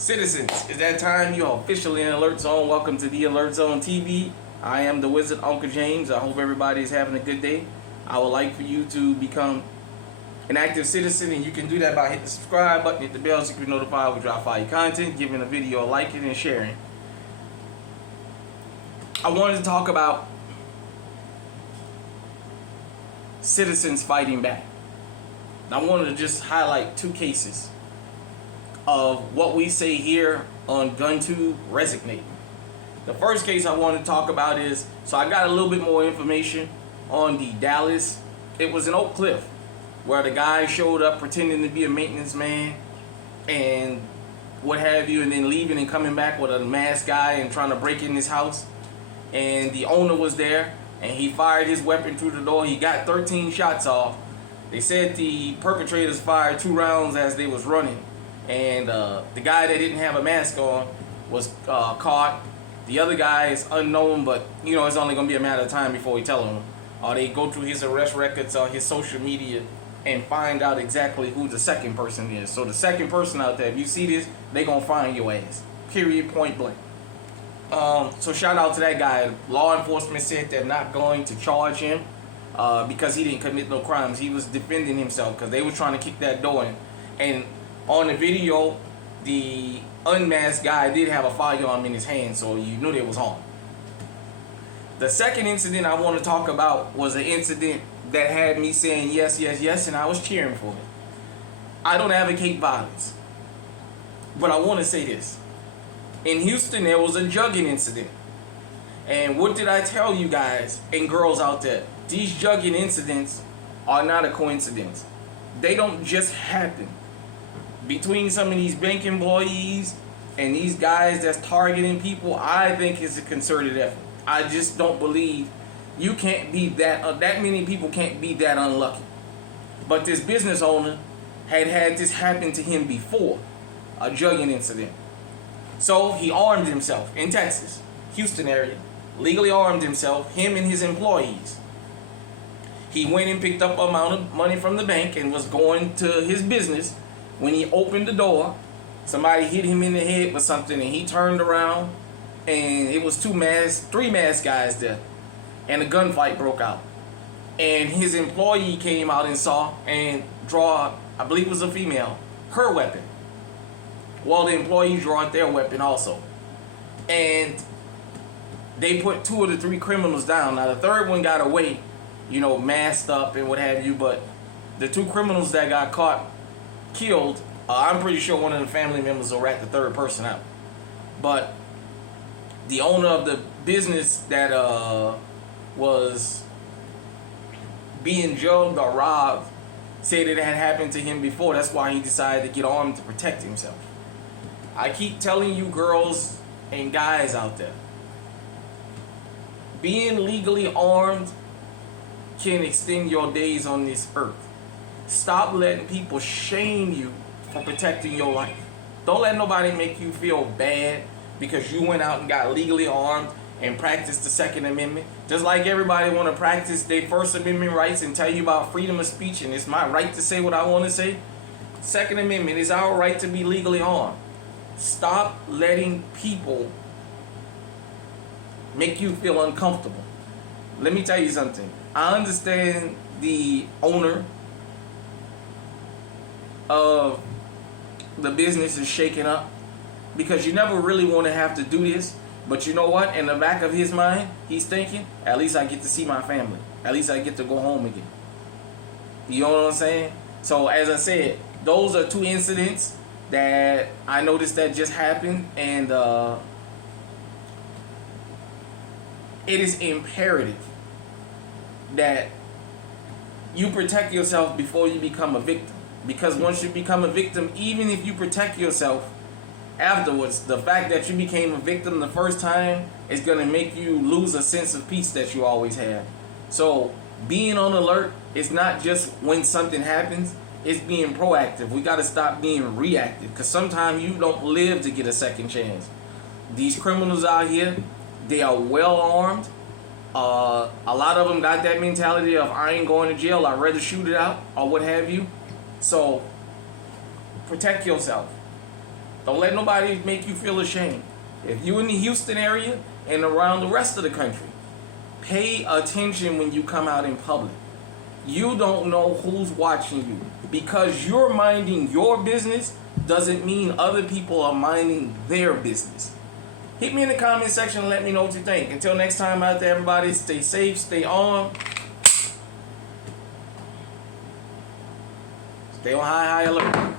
Citizens, it's that time. You are officially in Alert Zone. Welcome to the Alert Zone TV. I am the Wizard, Uncle James. I hope everybody is having a good day. I would like for you to become an active citizen, and you can do that by hitting the subscribe button, hit the bell so you can be notified when we drop fire content, giving the video a liking and sharing. I wanted to talk about citizens fighting back. And I wanted to just highlight two cases of what we say here on GunTube resonating. The first case I want to talk about is, so I got a little bit more information on the Dallas. It was in Oak Cliff where the guy showed up pretending to be a maintenance man and what have you, and then leaving and coming back with a masked guy and trying to break in his house. And the owner was there and he fired his weapon through the door. He got 13 shots off. They said the perpetrators fired 2 rounds as they was running. And the guy that didn't have a mask on was caught. The other guy is unknown, but you know it's only going to be a matter of time before we tell him. Or they go through his arrest records or his social media and find out exactly who the second person is. So the second person out there, if you see this, they going to find your ass. Period, point blank. So shout out to that guy. Law enforcement said they're not going to charge him because he didn't commit no crimes. He was defending himself because they were trying to kick that door in. And on the video, the unmasked guy did have a firearm in his hand, so you knew they was on. The second incident I want to talk about was an incident that had me saying yes, yes, yes, and I was cheering for it. I don't advocate violence, but I want to say this. In Houston, there was a jugging incident. And what did I tell you guys and girls out there? These jugging incidents are not a coincidence. They don't just happen. Between some of these bank employees and these guys that's targeting people, I think it's a concerted effort. I just don't believe you can't be that many people can't be that unlucky. But this business owner had this happen to him before, a jugging incident. So he armed himself in Texas, Houston area, legally armed himself, him and his employees. He went and picked up an amount of money from the bank and was going to his business. When he opened the door, somebody hit him in the head with something, and he turned around, and it was 3 masked guys there, and a gunfight broke out. And his employee came out and saw and draw, I believe it was a female, her weapon. Well, the employees draw their weapon also. And they put 2 of the 3 criminals down. Now, the third one got away, you know, masked up and what have you, but the 2 criminals that got caught killed, I'm pretty sure one of the family members will rat the third person out. But the owner of the business that was being jugged or robbed said it had happened to him before. That's why he decided to get armed to protect himself. I keep telling you girls and guys out there, being legally armed can extend your days on this earth. Stop letting people shame you for protecting your life. Don't let nobody make you feel bad because you went out and got legally armed and practiced the Second Amendment. Just like everybody want to practice their First Amendment rights and tell you about freedom of speech and it's my right to say what I want to say. Second Amendment is our right to be legally armed. Stop letting people make you feel uncomfortable. Let me tell you something. I understand the owner of the business is shaking up because you never really want to have to do this, but you know what, in the back of his mind he's thinking, at least I get to see my family, at least I get to go home again. You know what I'm saying? So as I said, those are 2 incidents that I noticed that just happened, and it is imperative that you protect yourself before you become a victim. Because once you become a victim, even if you protect yourself afterwards, the fact that you became a victim the first time is going to make you lose a sense of peace that you always had. So being on alert is not just when something happens, it's being proactive. We got to stop being reactive because sometimes you don't live to get a second chance. These criminals out here, they are well armed. A lot of them got that mentality of I ain't going to jail, I'd rather shoot it out or what have you. So protect yourself. Don't let nobody make you feel ashamed. If you in the Houston area and around the rest of the country, pay attention when you come out in public. You don't know who's watching you. Because you're minding your business doesn't mean other people are minding their business. Hit me in the comment section and let me know what you think. Until next time out there, everybody, stay safe, stay on. Stay on high alert.